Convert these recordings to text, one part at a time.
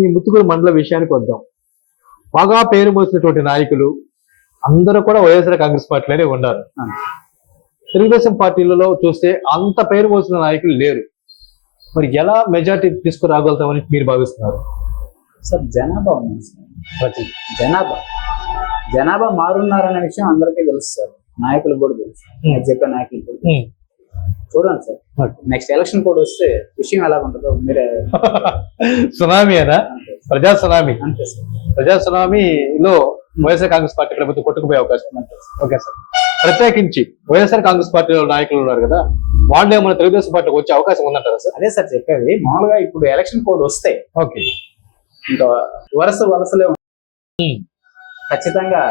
మీ ముత్తుకూరు మండల విషయానికి వద్దాం. బాగా పేరు మోసినటువంటి నాయకులు అందరూ కూడా వైఎస్ఆర్ కాంగ్రెస్ పార్టీలోనే ఉన్నారు. తెలుగుదేశం పార్టీలలో చూస్తే అంత పేరు మోసిన నాయకులు లేరు. మరి ఎలా మెజార్టీ తీసుకురాగలుగుతామని మీరు భావిస్తున్నారు? సార్ జనాభా సార్. జనాభా. జనాభా మారున్నారనే విషయం అందరికీ తెలుసు సార్. నాయకులకు కూడా తెలుసు. చెప్పే నాయకులు కూడా. చూడండి సార్. నెక్స్ట్ ఎలక్షన్ కోడ్ వస్తే విషయం ఎలా ఉంటుందో మీరే సునామీ అనా? అంతే సార్. ప్రజా సునామీ. అంతే సార్. ప్రజా సునామీలో వైఎస్ఆర్ కాంగ్రెస్ పార్టీ ప్రభుత్వం కొట్టుకుపోయే అవకాశం ఉంది. Okay sir. ప్రత్యేకించి వైఎస్ఆర్ కాంగ్రెస్ పార్టీలో నాయకులు ఉన్నారు కదా వాళ్ళు ఏమైనా తెలుగుదేశం పార్టీకి వచ్చే అవకాశం ఉందంటారా సార్? అదే సార్ చెప్పేది. మామూలుగా ఇప్పుడు ఎలక్షన్ కోడ్ వస్తే ఓకే. ఇంకా వరుస వలసలే. ఖచ్చితంగా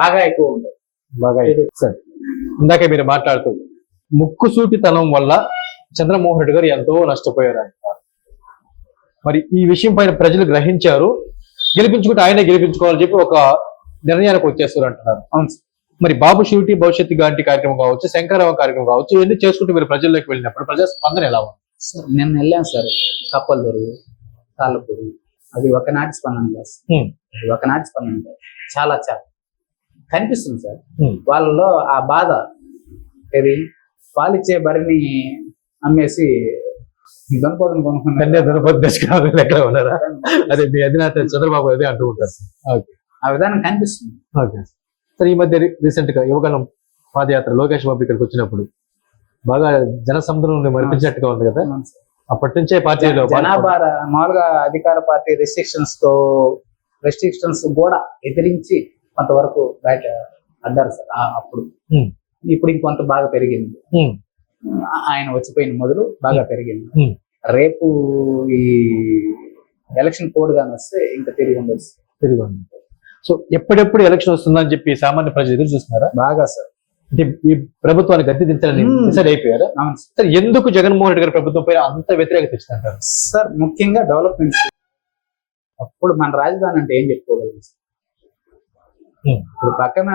బాగా ఎక్కువ ఉంటుంది బాగా సార్ ఇందాకే మీరు మాట్లాడుతూ ముక్కుసూటితనం వల్ల చంద్రమోహన్ రెడ్డి గారు ఎంతో నష్టపోయారు అంటారు మరి ఈ విషయం పైన ప్రజలు గ్రహించారు. గెలిపించుకుంటే ఆయనే గెలిపించుకోవాలని చెప్పి ఒక నిర్ణయానికి వచ్చేస్తారు అంటున్నారు. అవును సార్. మరి బాబు షూరిటీ భవిష్యత్తు గాంటి కార్యక్రమం కావచ్చు శంకరరావు కార్యక్రమం కావచ్చు ఇవన్నీ చేసుకుంటూ మీరు ప్రజల్లోకి వెళ్ళినప్పుడు ప్రజా స్పందన ఎలా ఉంది? సార్ నేను వెళ్ళాను సార్. కప్పలు దొరుకు తాళ్ళపూడి అది ఒకనాటి స్పందన కాదు. అది ఒకనాటి స్పందన కాదు. చాలా చాలా. కనిపిస్తుంది సార్. వాళ్ళలో ఆ బాధ ఏది? పాలిచ్చే బరిని అమ్మేసి గణపతిని కొనుక్కున్నారు కన్యా ధనపతి దశకాలు ఎక్కడ ఉన్నారా? అదే మీ అధినేత చంద్రబాబు అదే అంటూ ఉంటారు. ఓకే. ఆ విధానం కనిపిస్తుంది. ఓకే. సార్ ఈ మధ్య రీసెంట్గా యువగలం పాదయాత్ర లోకేష్ బాబు ఇక్కడికి వచ్చినప్పుడు బాగా జనసముద్రం మరిపించినట్టుగా ఉంది కదా? అప్పటి నుంచే పార్టీలో జనాభా మామూలుగా అధికార పార్టీ రెస్ట్రిక్షన్స్తో రెస్ట్రిక్షన్స్ కూడా ఎదిరించి కొంతవరకు బయట అడ్డారు సార్. అప్పుడు. ఇప్పుడు ఇంకొంత బాగా పెరిగింది. ఆయన వచ్చిపోయిన మొదలు బాగా పెరిగింది. రేపు ఈ ఎలక్షన్ కోడ్ గాని వస్తే ఇంకా తిరిగి ఉండొచ్చు. తిరిగి ఉంది సో ఎప్పుడెప్పుడు ఎలక్షన్ వస్తుందని చెప్పి సామాన్య ప్రజలు ఎదురు చూస్తున్నారా? బాగా సార్. అంటే ఈ ప్రభుత్వాన్ని గద్దె దించాలని. డిసైడ్ అయిపోయారా? సార్. ఎందుకు జగన్మోహన్ రెడ్డి గారి ప్రభుత్వం పైన అంత వ్యతిరేకత ఇస్తుంటారు సార్ ముఖ్యంగా డెవలప్మెంట్ అప్పుడు మన రాజధాని అంటే ఏం చెప్పుకోగలం. ఇప్పుడు పక్కన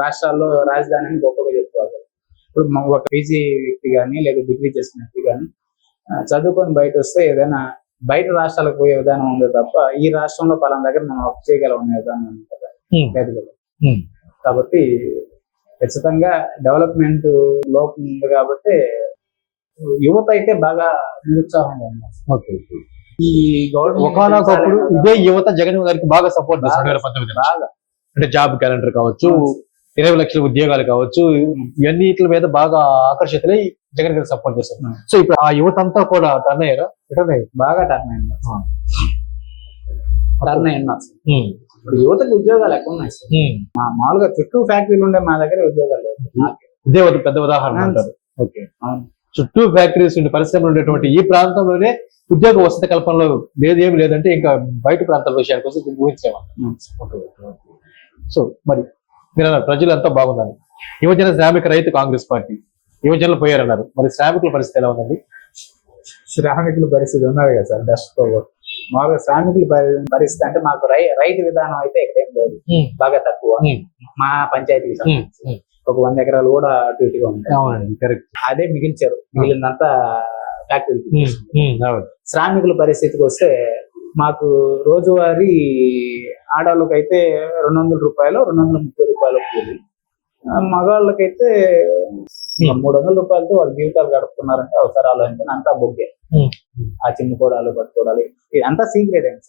రాష్ట్రాల్లో రాజధాని అని గొప్పగా చెప్పుకోవాలి. ఇప్పుడు ఒక పీజీ వ్యక్తి కానీ లేదా డిగ్రీ చేసిన వ్యక్తి కానీ చదువుకొని బయట వస్తే ఏదైనా బయట రాష్ట్రాలకు పోయే విధానం ఉంది తప్ప ఈ రాష్ట్రంలో పలానా దగ్గర మనం అప్ చేయగలం విధానం ఉంది కదా. లేదు కదా. కాబట్టి ఖచ్చితంగా డెవలప్మెంట్ లోపం ఉంది కాబట్టి యువత అయితే బాగా నిరుత్సాహంగా ఉన్నారు. ఓకే ఈ గవర్నమెంట్ ఒకనొకప్పుడు ఇదే యువత జగన్ గారికి బాగా సపోర్ట్ బాగా. అంటే జాబ్ క్యాలెండర్ కావచ్చు ఇరవై లక్షల ఉద్యోగాలు కావచ్చు ఇవన్నీ వీటి మీద బాగా ఆకర్షితులై జగన్ గారికి సపోర్ట్ చేస్తారు. Hmm. సో ఇప్పుడు ఆ యువత అంతా కూడా టర్న్ అయ్యారా? రిటర్న్ అయ్యారు. బాగా టర్న్ అయింది ఆ. టర్న్ అసలు. ఇప్పుడు యువతకు ఉద్యోగాలు ఎక్కువ ఉన్నాయి? సార్ మా మామూలుగా చుట్టూ ఫ్యాక్టరీలు ఉండే మా దగ్గర ఉద్యోగాలు ఇదే ఒక పెద్ద ఉదాహరణ అంటారు. ఓకే. చుట్టూ ఫ్యాక్టరీస్ ఉండే పరిశ్రమలు ఉండేటువంటి ఈ ప్రాంతంలోనే ఉద్యోగ వసతి కల్పనలో లేదు ఏమి లేదంటే ఇంకా బయట ప్రాంతాల విషయానికి వస్తే ఊహించేవాళ్ళం. సో మరి మీరు అన్నారు ప్రజలు అంతా బాగున్నారు యువజన శ్రామిక రైతు కాంగ్రెస్ పార్టీ. యువజనులు పోయారన్నారు. మరి శ్రామికుల పరిస్థితి ఎలా ఉందండి? శ్రామికుల పరిస్థితి ఉన్నది కదా సార్ డస్ట్ మామూలుగా శ్రామికుల పరి- పరిస్థితి అంటే మాకు రై రైతు విధానం అయితే ఇక్కడ ఏం లేదు బాగా తక్కువ. మా పంచాయతీకి సంబంధించి. ఒక వంద ఎకరాలు కూడా అటు ఇటుగా ఉంటాయి. కరెక్ట్. అదే మిగిల్చారు. మిగిలిందంతా ఫ్యాక్టరీ శ్రామికుల పరిస్థితికి వస్తే మాకు రోజువారీ ఆడవాళ్ళకి అయితే రెండు వందల రూపాయలు రెండు వందల ముప్పై రూపాయలు కూలి మగవాళ్ళకైతే. మూడు వందల రూపాయలతో వాళ్ళ జీవితాలు గడుపుతున్నారంటే అవసరాలు అంటే అంతా బొగ్గే. ఆ చిమ్ముకోవడాలు పట్టుకోవడాలు ఇది అంతా సీక్రెట్ అండి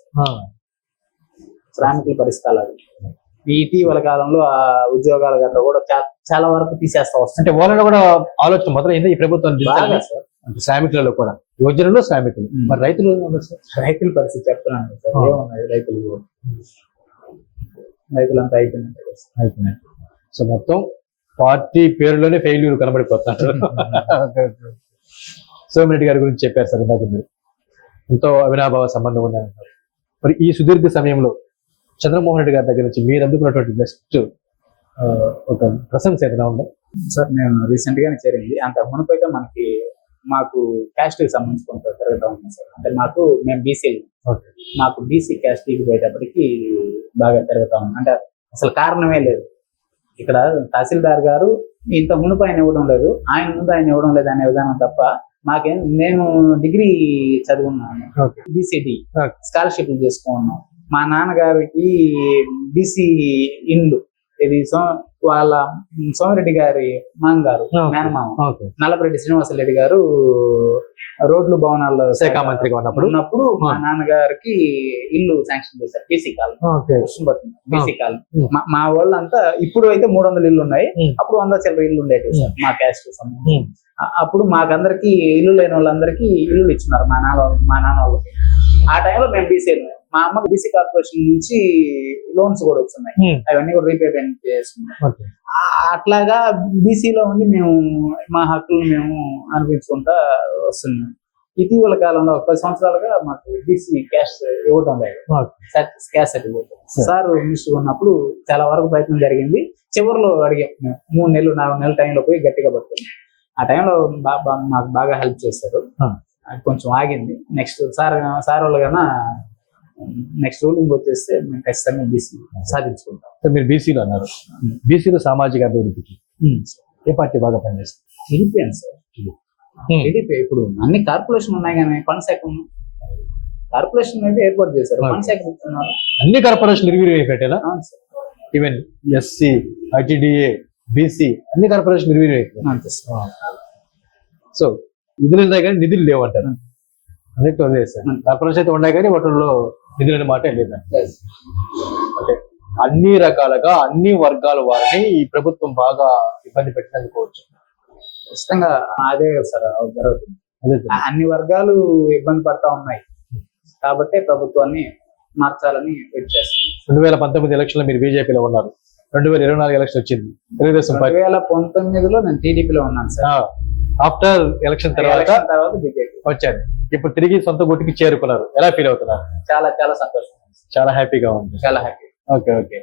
శ్రామికుల పరిస్థితి అలాగే ఈ ఇటీవల కాలంలో ఆ ఉద్యోగాల గట్రా కూడా చాలా వరకు తీసేస్తా వస్తుంది అంటే వాళ్ళలో కూడా ఆలోచన మొదలైంది ఈ ప్రభుత్వం బాగా సార్. అంటే శ్రామికులలో కూడా. యువజనులు శ్రామికులు. మరి రైతులు రైతుల పరిస్థితి చెప్తున్నాను సార్. ఏమున్నాయి రైతులు. రైతులంతా సార్. అయిపోయినాయి. సో మొత్తం పార్టీ పేరులోనే ఫెయిల్యూర్ కనబడిపోతున్నారు. సోమిరెడ్డి గారి గురించి చెప్పారు సార్ ఇందాక మీరు. ఎంతో అవినాభావ సంబంధం ఉందంటారు మరి ఈ సుదీర్ఘ సమయంలో చంద్రమోహన్ రెడ్డి గారి దగ్గర నుంచి మీరు అందుకున్నటువంటి బెస్ట్ ఒక ప్రశంస ఏదైనా ఉందా? సార్ నేను రీసెంట్ గానే చేరింది. అంత మునుపైతే మనకి మాకు క్యాస్ట్కి సంబంధించి కొంత తిరుగుతా ఉంది సార్ అంటే మాకు మేము బీసీ మాకు బీసీ క్యాస్ట్కి పోయేటప్పటికి బాగా తిరుగుతా ఉంది అంటే అసలు కారణమే లేదు. ఇక్కడ తహసీల్దార్ గారు ఇంత మునుపు ఆయన ఇవ్వడం లేదు. ఆయన ముందు ఆయన ఇవ్వడం లేదు అనే విధానం తప్ప మాకేం నేను డిగ్రీ చదువున్నాను ఓకే. BCD Okay. స్కాలర్షిప్ చేసుకున్నాం. మా నాన్నగారికి బీసీ ఇండ్లు ఇది సో వాళ్ళ సోమిరెడ్డి గారి మామగారు. మేనమామ. నల్లపరెడ్డి శ్రీనివాసరెడ్డి గారు రోడ్లు భవనాల్లో శాఖ మంత్రిగా ఉన్నప్పుడు? ఉన్నప్పుడు మా. నాన్నగారికి ఇల్లు శాంక్షన్ చేశారు బీసీ కాలం కృష్ణపట్నం బీసీ కాలం. మా- వాళ్ళంతా ఇప్పుడు అయితే మూడు వందల ఇల్లు ఉన్నాయి. అప్పుడు వంద చిల్లర ఇల్లు ఉండేవి సార్ మా క్యాస్ట్ సంబంధించి. అప్పుడు మాకందరికి ఇల్లు లేని వాళ్ళందరికీ ఇల్లు ఇచ్చినారు మా నాన్న వాళ్ళ- మా నాన్న వాళ్ళకి. ఆ టైంలో మేము బీసీ మా అమ్మకి బీసీ కార్పొరేషన్ నుంచి లోన్స్ కూడా వస్తున్నాయి. ఉమ్. అవన్నీ కూడా రీపేమెంట్ చేస్తున్నాం ఓకే. ఆ- అట్లాగా బీసీలో ఉండి మేము మా హక్కులు మేము అనిపించుకుంటా వస్తున్నాం. ఇటీవల కాలంలో ఒక పది సంవత్సరాలుగా మాకు బీసీ క్యాష్ ఇవ్వడం లేదు. Cash certificate. సార్ మినిస్టర్ ఉన్నప్పుడు చాలా వరకు ప్రయత్నం జరిగింది. చివరిలో అడిగాం. మూడు నెలలు నాలుగు నెలల టైంలో పోయి గట్టిగా పట్టుకున్నాం. ఆ టైంలో మాకు బాగా హెల్ప్ చేశారు. అది కొంచెం ఆగింది. నెక్స్ట్ సార్ సార్ వాళ్ళు కన్నా నెక్స్ట్ రూలింగ్ వచ్చేస్తే మేము ఖచ్చితంగా బీసీ సాధించుకుంటాం. సో మీరు బీసీలో అన్నారు. బీసీలో సామాజిక అభివృద్ధికి ఏ పార్టీ బాగా పనిచేస్తుంది? టీడీపీ అని సార్. టీడీపీ ఇప్పుడు అన్ని కార్పొరేషన్ ఉన్నాయి కానీ ఫండ్స్ ఎక్కడ? కార్పొరేషన్ అయితే ఏర్పాటు చేశారు. ఫండ్స్ ఎక్కడ ఇస్తున్నారు అన్ని కార్పొరేషన్లు నిర్వీర్యం sir. Even SC ITDA BC అన్ని కార్పొరేషన్ నిర్వీర్యం అంతే సో నిధులు ఉన్నాయి కానీ నిధులు లేవంటారు. Hmm. Hmm. కార్పొరేషన్ అయితే ఉన్నాయి కానీ వాటిల్లో నిధులు అనే మాట Yes. అంటే అన్ని రకాలుగా అన్ని వర్గాల వారిని ఈ ప్రభుత్వం బాగా ఇబ్బంది పెట్టినందుకోవచ్చు ఖచ్చితంగా అదే సార్ జరుగుతుంది. అన్ని వర్గాలు ఇబ్బంది పడతా ఉన్నాయి. కాబట్టి ప్రభుత్వాన్ని మార్చాలని వెయిట్ రెండు వేల పంతొమ్మిది ఎలక్షన్ మీరు బీజేపీలో ఉన్నారు. రెండు వేల ఇరవై నాలుగు ఎలక్షన్ వచ్చింది. తెలుగుదేశం రెండు వేల పంతొమ్మిదిలో నేను టీడీపీలో ఉన్నాను సార్. ఆఫ్టర్ ఎలక్షన్ తర్వాత ఎలక్షన్ తర్వాత బీజేపీ. వచ్చారు. ఇప్పుడు తిరిగి సొంత గుట్టికి చేరుకున్నారు. ఎలా ఫీల్ అవుతున్నారు? చాలా చాలా సంతోషం. చాలా హ్యాపీగా ఉంది. చాలా హ్యాపీ ఓకే ఓకే.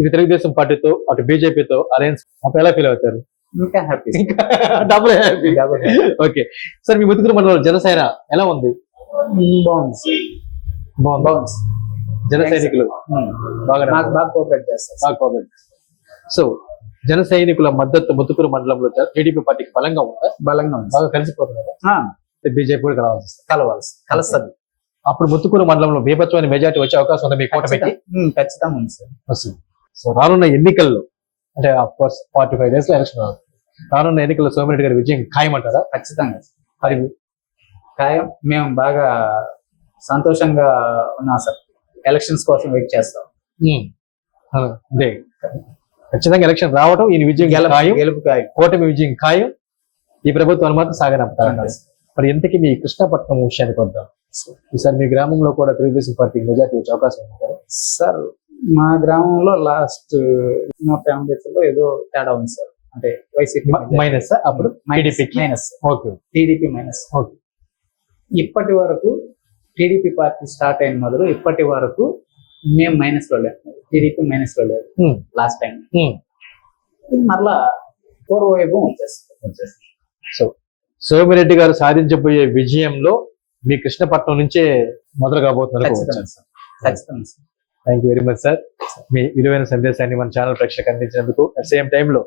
ఇది తెలుగుదేశం పార్టీతో అటు బీజేపీతో అలయన్స్ అప్పుడు ఎలా ఫీల్ అవుతారు? ఇంకా happy double happy okay. Sir మీ ముతుకురు మండలం జనసేన ఎలా ఉంది? బాగుంది బాగుంది. జన సైనికులు. సో జన సైనికుల మద్దతు ముతుకురు మండలంలో టీడీపీ పార్టీకి బలంగా ఉందా? బలంగా ఉంది. బాగా కలిసిపోతున్నారు? బీజేపీ కూడా కలవాలి కలవాలి సార్. కలుస్తుంది. అప్పుడు ముత్తుకూరు మండలంలో బీభత్సమైన మెజార్టీ వచ్చే అవకాశం ఉంది మీ కూటమికి? ఖచ్చితంగా. ఉంది సార్. వస్తుంది. సో రానున్న ఎన్నికల్లో అంటే ఆఫ్ కోర్స్ ఫార్టీ ఫైవ్ డేస్లో ఎలక్షన్ రానున్న ఎన్నికల్లో సోమిరెడ్డి గారి విజయం ఖాయమంటారా? ఖచ్చితంగా అది ఖాయం. మేము బాగా సంతోషంగా ఉన్నాం సార్. ఎలక్షన్స్ కోసం వెయిట్ చేస్తాం. అదే. ఖచ్చితంగా ఎలక్షన్ రావటం ఈయన విజయం ఖాయం. గెలుపు ఖాయం. కూటమి విజయం ఖాయం. ఈ ప్రభుత్వాన్ని మాత్రం సాగనంపుతారంటారు. అంతే. మరి ఎంతకి మీ కృష్ణపట్నం విషయానికి వద్దాం. ఈసారి మీ గ్రామంలో కూడా తెలుగుదేశం పార్టీ మెజార్టీ వచ్చే అవకాశం ఉంది? సార్ మా గ్రామంలో లాస్ట్ నూట ఎనభై ఏదో తేడా ఉంది సార్. అంటే వైసీపీ మైనస్ అప్పుడు టీడీపీకి minus okay. TDP minus okay. ఇప్పటి వరకు టీడీపీ పార్టీ స్టార్ట్ అయిన మొదలు ఇప్పటి వరకు మేము మైనస్లో లేము. టీడీపీ మైనస్లో లేదు. Last time. మరలా పూర్వవైభవం వచ్చేస్తుంది వచ్చేస్తుంది. సో సోమిరెడ్డి గారు సాధించబోయే విజయంలో మీ కృష్ణపట్నం నుంచే మొదలు కాబోతున్నారు thank you very much sir. మీ విలువైన సందేశాన్ని మన ఛానల్ ప్రేక్షకు అందించినందుకు అట్ సేమ్ టైంలో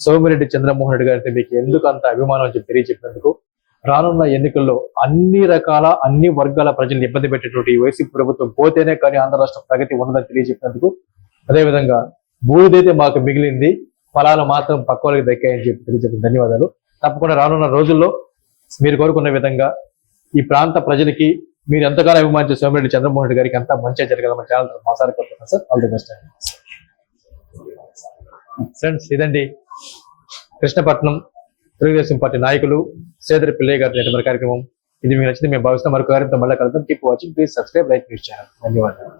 సోమిరెడ్డి చంద్రమోహన్ రెడ్డి గారితో మీకు ఎందుకు అంత అభిమానం అని చెప్పి తెలియజెప్పినందుకు రానున్న ఎన్నికల్లో అన్ని రకాల అన్ని వర్గాల ప్రజల్ని ఇబ్బంది పెట్టేటువంటి ఈ వైసీపీ ప్రభుత్వం పోతేనే కానీ ఆంధ్ర రాష్ట్ర ప్రగతి ఉండదని తెలియజెప్పినందుకు అదేవిధంగా బూడిదైతే మాకు మిగిలింది ఫలాలు మాత్రం పక్క వాళ్ళకి దక్కాయని చెప్పి తెలియజెప్పిన ధన్యవాదాలు. తప్పకుండా రానున్న రోజుల్లో మీరు కోరుకున్న విధంగా ఈ ప్రాంత ప్రజలకి మీరు ఎంతగానో అభిమానించే సోమిరెడ్డి చంద్రమోహన్ రెడ్డి గారికి అంతా మంచిగా జరగాలని ఛానల్ కోరుతున్నాను sir. All the best friends ఇదండి కృష్ణపట్నం తెలుగుదేశం పార్టీ నాయకులు శ్రీధర్ పిల్లయ్య గారి నేటి మరి కార్యక్రమం. ఇది మీకు నచ్చింది మేము భావిస్తాం మరొక కార్యక్రమం మళ్ళీ కలుద్దాం. Keep watching please subscribe like news channel ధన్యవాదాలు.